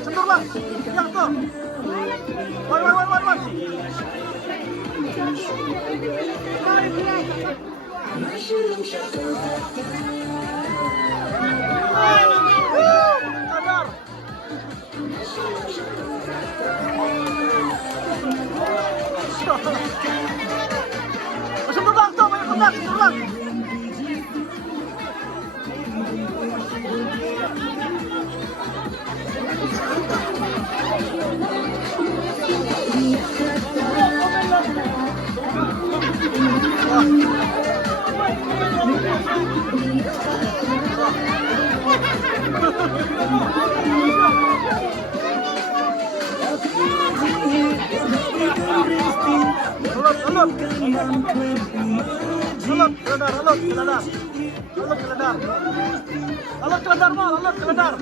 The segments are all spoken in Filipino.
Sendur bang. Yang tu. Woi. Sadar. Sendur bang tu, banyak tempat, sendur bang. Keledar.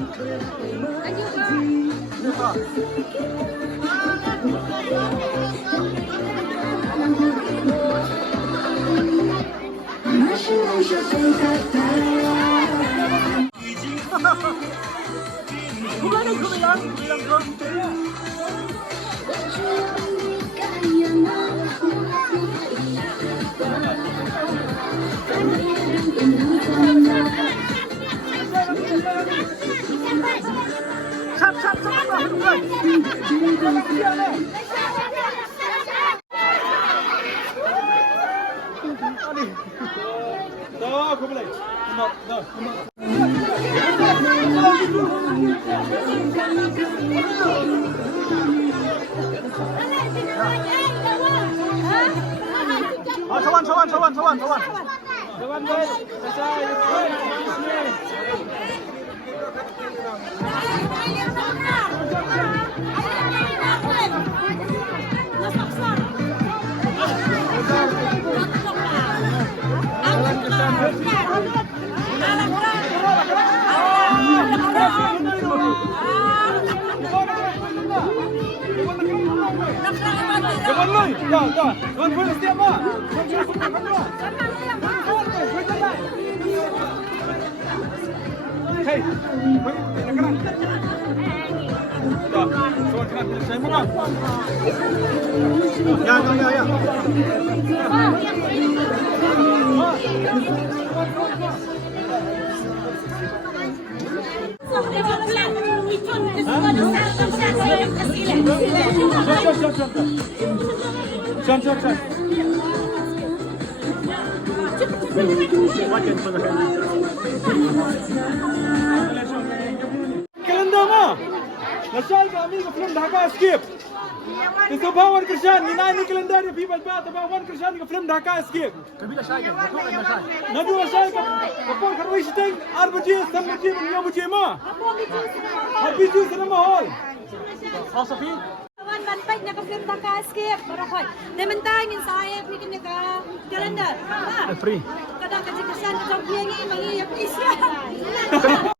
Cawan. Ya. Can. Kalenda ma. Nasal kami ke film Dhaka Escape. It's about one Krishan. Ini kalender yang people buat about one Krishan ke film Dhaka Escape. Kabila Shai. Nadu Shai ka. Kapal kharwai siteng 8 baje, 7 baje, 9 baje ma. Happy Jew Cinema Hall. Safi. Kawan bantai nak ke film Dhaka Escape. Barakat. Dementangin saya bikin ka kalender. Free. Kadang kecil kesan macam piangi mangi yang isya.